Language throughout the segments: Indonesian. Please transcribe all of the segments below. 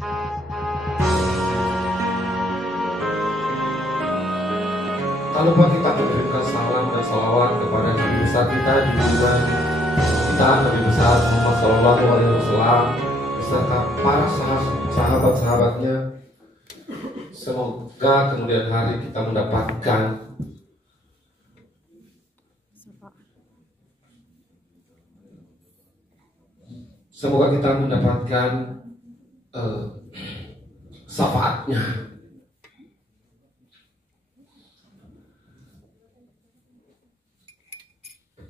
Tak lupa kita memberikan salam dan salawat kepada Nabi besar kita di junjungan kita Nabi besar Muhammad Sallallahu Alaihi Wasallam beserta para sahabat-sahabatnya. Semoga kemudian hari kita mendapatkan syafaatnya.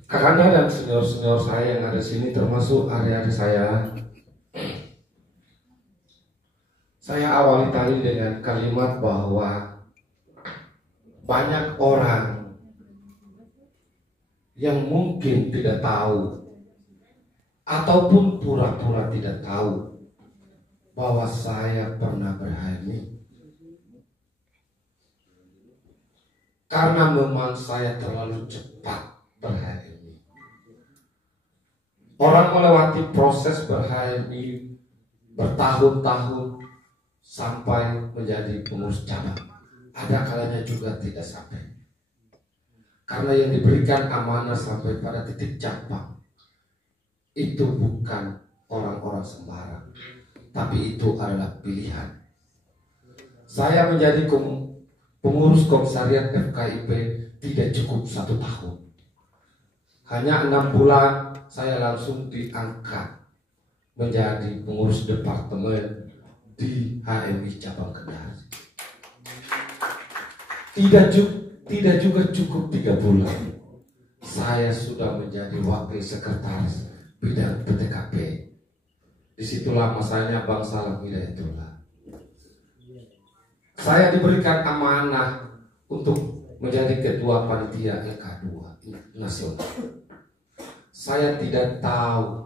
Kakanda dan senior-senior saya yang ada di sini, termasuk adik-adik saya awali tadi dengan kalimat bahwa banyak orang yang mungkin tidak tahu ataupun pura-pura tidak tahu bahwa saya pernah berHMI. Karena memang saya terlalu cepat berHMI. Orang melewati proses berHMI bertahun-tahun sampai menjadi pengurus cabang. Ada kalanya juga tidak sampai. Karena yang diberikan amanah sampai pada titik cabang itu bukan orang-orang sembarang, tapi itu adalah pilihan. Saya menjadi pengurus komisariat FKIP tidak cukup 1 tahun. Hanya 6 bulan saya langsung diangkat menjadi pengurus departemen di HMI cabang Kendari. Tidak juga cukup 3 bulan. Saya sudah menjadi wakil sekretaris bidang PTKP. Disitulah masanya Bang Salam Hidayatullah. Saya diberikan amanah untuk menjadi ketua panitia LK2 nasional. Saya tidak tahu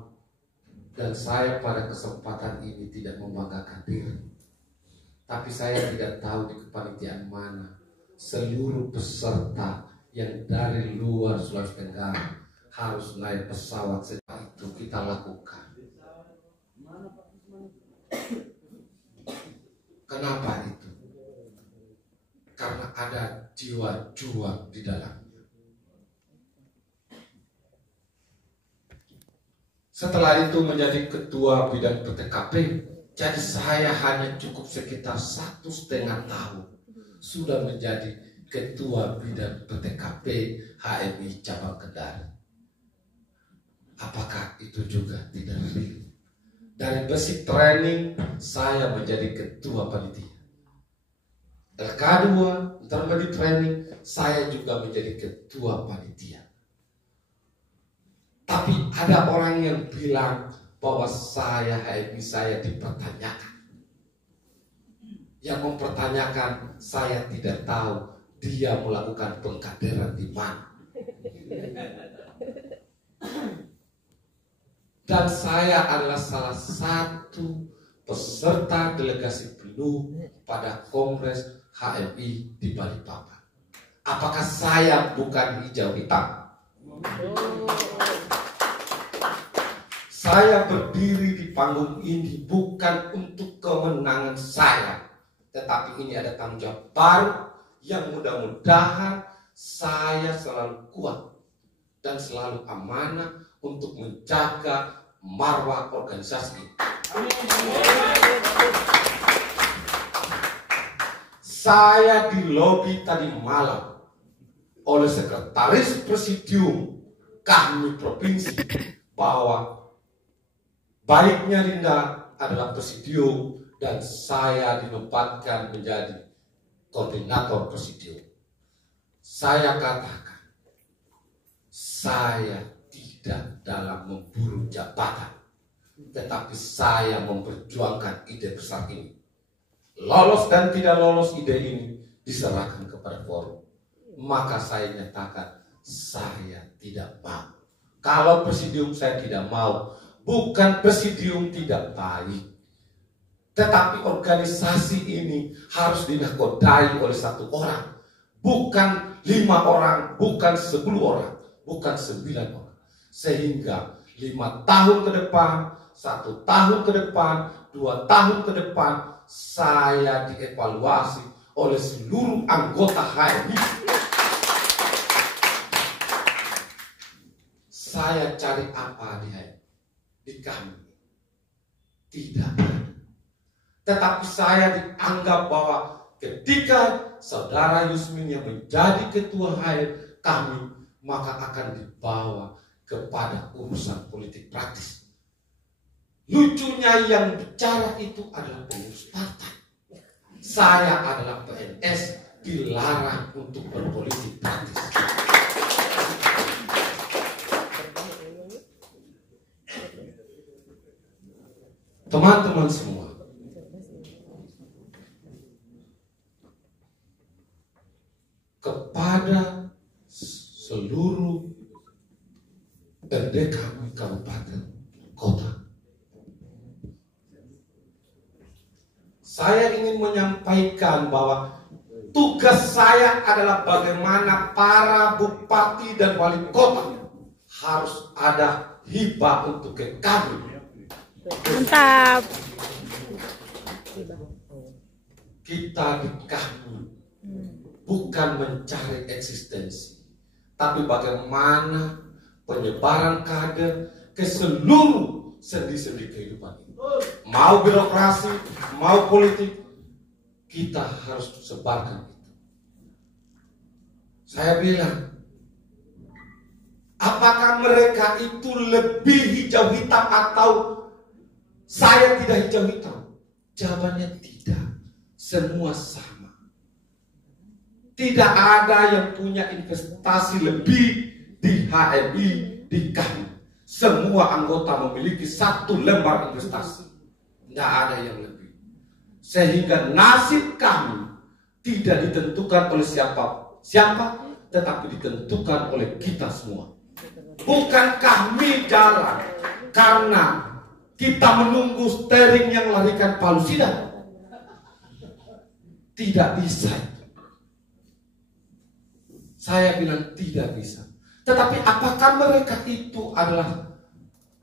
dan saya pada kesempatan ini tidak membanggakan diri. Tapi saya tidak tahu di kepanitiaan mana seluruh peserta yang dari luar Sulawesi Tenggara harus naik pesawat. Sejak itu kita lakukan. Kenapa itu? Karena ada jiwa juang di dalamnya. Setelah itu menjadi ketua bidang PTKP, jadi saya hanya cukup sekitar 1,5 tahun sudah menjadi ketua bidang PTKP HMI cabang Kendari. Apakah itu juga tidak real? Dari basic training saya menjadi ketua panitia. LK2 intermediate training saya juga menjadi ketua panitia. Tapi ada orang yang bilang bahwa HMI saya dipertanyakan. Yang mempertanyakan saya tidak tahu dia melakukan pengkaderan di mana. Dan saya adalah salah satu peserta delegasi penuh pada Kongres HMI di Balikpapan. Apakah saya bukan hijau hitam? Saya berdiri di panggung ini bukan untuk kemenangan saya, tetapi ini ada tanggung jawab baru yang mudah-mudahan saya selalu kuat dan selalu amanah untuk menjaga marwah organisasi ini. Saya di lobi tadi malam oleh sekretaris presidium kami provinsi bahwa baiknya Linda adalah presidium dan saya dinobatkan menjadi koordinator presidium. Saya katakan, saya tidak dalam memburu jabatan, tetapi saya memperjuangkan ide besar ini. Lolos dan tidak lolos ide ini diserahkan kepada forum. Maka saya nyatakan, saya tidak mau. Kalau presidium saya tidak mau, bukan presidium tidak baik, tetapi organisasi ini harus dinakodai oleh 1 orang, bukan 5 orang, bukan 10 orang, bukan 9 orang. Sehingga 5 tahun ke depan 1 tahun ke depan, 2 tahun ke depan, saya dievaluasi oleh seluruh anggota HMI. Saya cari apa di HMI? Di kami? Tidak. Tetapi saya dianggap bahwa ketika saudara Yusmin yang menjadi ketua HMI kami, maka akan dibawa kepada urusan politik praktis. Lucunya yang bicara itu adalah pengurus partai. Saya adalah PNS, dilarang untuk berpolitik praktis. Teman-teman semua, kepada seluruh RD kami kabupaten kota, saya ingin menyampaikan bahwa tugas saya adalah bagaimana para bupati dan wali kota harus ada hibah untuk ke kami. Mantap. Kita di kami bukan mencari eksistensi, tapi bagaimana penyebaran kader ke seluruh sendi-sendi kehidupan ini. Mau birokrasi, mau politik, kita harus sebarkan itu. Saya bilang, apakah mereka itu lebih hijau hitam atau saya tidak hijau hitam? Jawabannya tidak. Semua sama. Tidak ada yang punya investasi lebih di HMI, di kami. Semua anggota memiliki 1 lembar investasi. Tidak ada yang lebih. Sehingga nasib kami tidak ditentukan oleh siapa, tetapi ditentukan oleh kita semua. Bukan kami jalan karena kita menunggu steering yang larikan palu sidang. Tidak bisa. Saya bilang tidak bisa. Tetapi apakah mereka itu adalah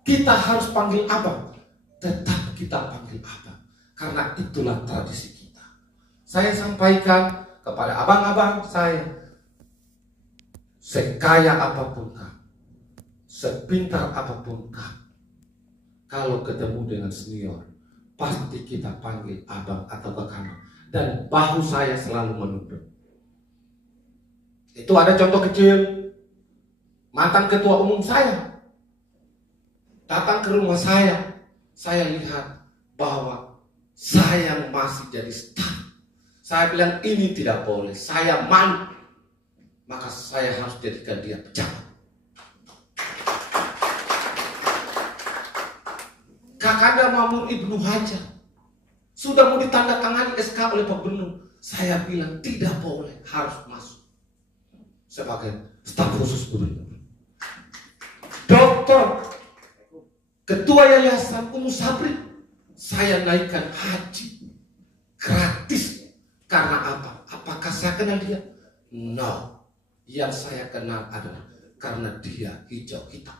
kita harus panggil abang? Tetap kita panggil abang. Karena itulah tradisi kita. Saya sampaikan kepada abang-abang saya, sekaya apapun kamu, sepintar apapun kamu, kalau ketemu dengan senior, pasti kita panggil abang atau kakak. Dan bahu saya selalu menunduk. Itu ada contoh kecil. Mantan ketua umum saya datang ke rumah saya lihat bahwa saya masih jadi staf. Saya bilang ini tidak boleh, saya malu. Maka saya harus jadikan dia pejabat. Kakanda Mamur Ibnu Hajar sudah mau ditandatangani SK oleh Pak Gubernur. Saya bilang tidak boleh, harus masuk sebagai staf khusus gubernur. Dokter Ketua Yayasan Sabri, saya naikkan haji gratis. Karena apa? Apakah saya kenal dia? No. Yang saya kenal adalah karena dia hijau hitam.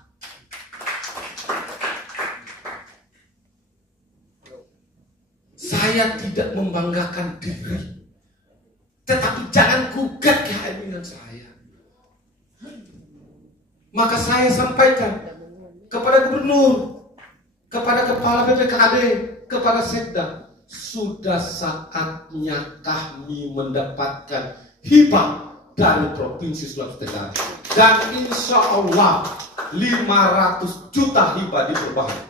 Saya tidak membanggakan diri, tetapi jangan gugat kehamilan saya. Maka saya sampaikan kepada gubernur, kepada kepala BPKAD, kepada Sekda, sudah saatnya kami mendapatkan hibah dari Provinsi Sulawesi Tenggara. Dan insya Allah 500 juta hibah di perubahan.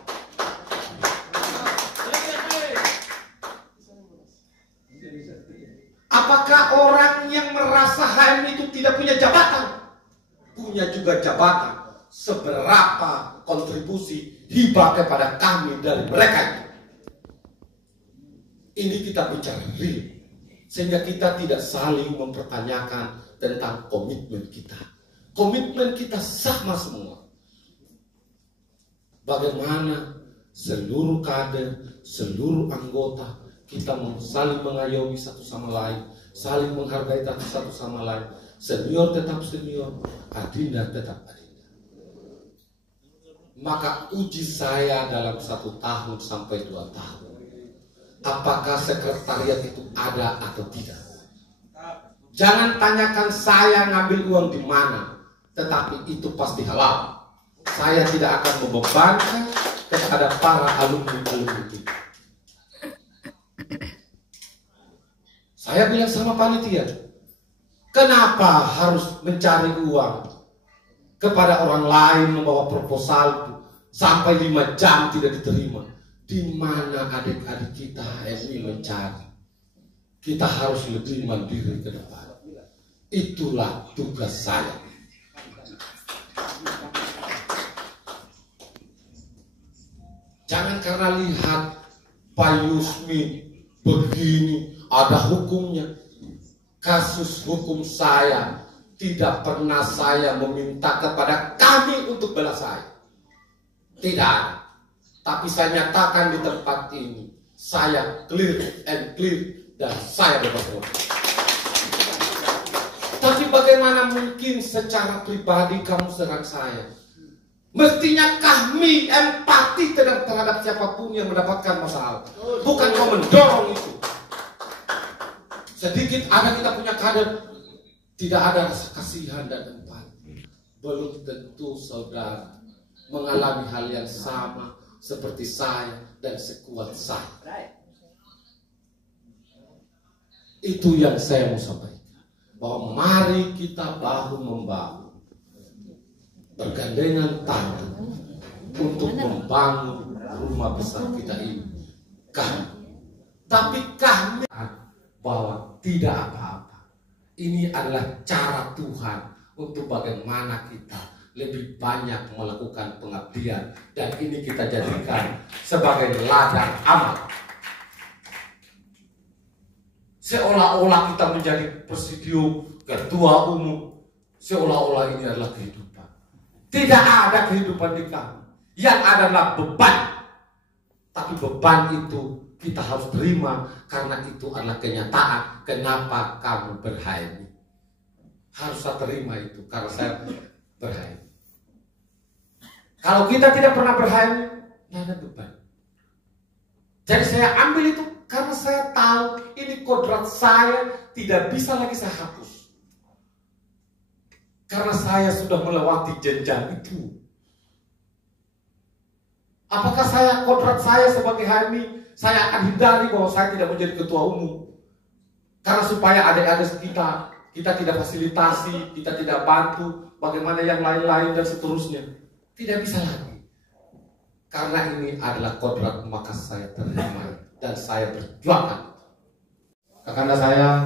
Apakah orang yang merasa HMI itu tidak punya jabatan? Punya juga jabatan. Seberapa kontribusi hibah kepada kami dari mereka? Ini kita bicara real, sehingga kita tidak saling mempertanyakan tentang komitmen kita. Komitmen kita sama semua. Bagaimana seluruh kader, seluruh anggota kita saling mengayomi satu sama lain, saling menghargai satu sama lain. Senior tetap senior, adinda tetap adinda. maka uji saya dalam 1 tahun sampai 2 tahun. Apakah sekretariat itu ada atau tidak? Jangan tanyakan saya ngambil uang di mana, tetapi itu pasti halal. Saya tidak akan membebankan kepada para alumni-alumni itu. Saya bilang sama panitia, kenapa harus mencari uang kepada orang lain, membawa proposal sampai 5 jam tidak diterima? Di mana adik-adik kita ini mencari? Kita harus lebih mandiri ke depan. Itulah tugas saya. Jangan karena lihat Pak Yusmi begini, ada hukumnya. Kasus hukum saya tidak pernah saya meminta kepada kami untuk bela saya. Tidak ada. Tapi saya nyatakan di tempat ini, saya clear and clear dan saya bebas. Tapi bagaimana mungkin secara pribadi kamu serang saya? Mestinya kami empati terhadap siapapun yang mendapatkan masalah. Bukan kau mendorong itu. Sedikit ada kita punya kader, tidak ada rasa kasihan dan empati. Belum tentu saudara mengalami hal yang sama seperti saya dan sekuat saya. Itu yang saya mau sampaikan. Bahwa mari kita bahu-membahu, bergandengan tangan untuk membangun rumah besar kita ini. Tapi kami bahwa tidak apa-apa. Ini adalah cara Tuhan untuk bagaimana kita lebih banyak melakukan pengabdian, dan ini kita jadikan sebagai ladang amal. Seolah-olah kita menjadi presidium, ketua umum, seolah-olah ini adalah kehidupan. Tidak ada kehidupan di kami. Yang adalah beban. Tapi beban itu kita harus terima, karena itu adalah kenyataan. Kenapa kamu berhaini? Harus saya terima itu, karena saya berhaini. Kalau kita tidak pernah berhaini, tidak ada beban. Jadi saya ambil itu karena saya tahu ini kodrat saya, tidak bisa lagi saya hapus. Karena saya sudah melewati jenjang itu. Apakah kodrat saya sebagai HMI, saya akan hindari bahwa saya tidak menjadi ketua umum. Karena supaya adik-adik kita tidak fasilitasi, kita tidak bantu, bagaimana yang lain-lain dan seterusnya. Tidak bisa lagi. Karena ini adalah kodrat, maka saya terima dan saya berjuangkan. Kakanda saya,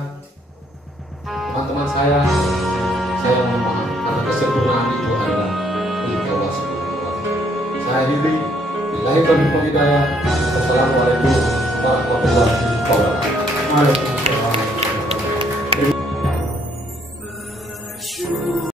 teman-teman saya mohon maaf karena kesempurnaan itu adalah milik Allah Subhanahu wa Ta'ala. Saya akhiri, billahi taufiq wal hidayah. Wassalamualaikum warahmatullahi wabarakatuh.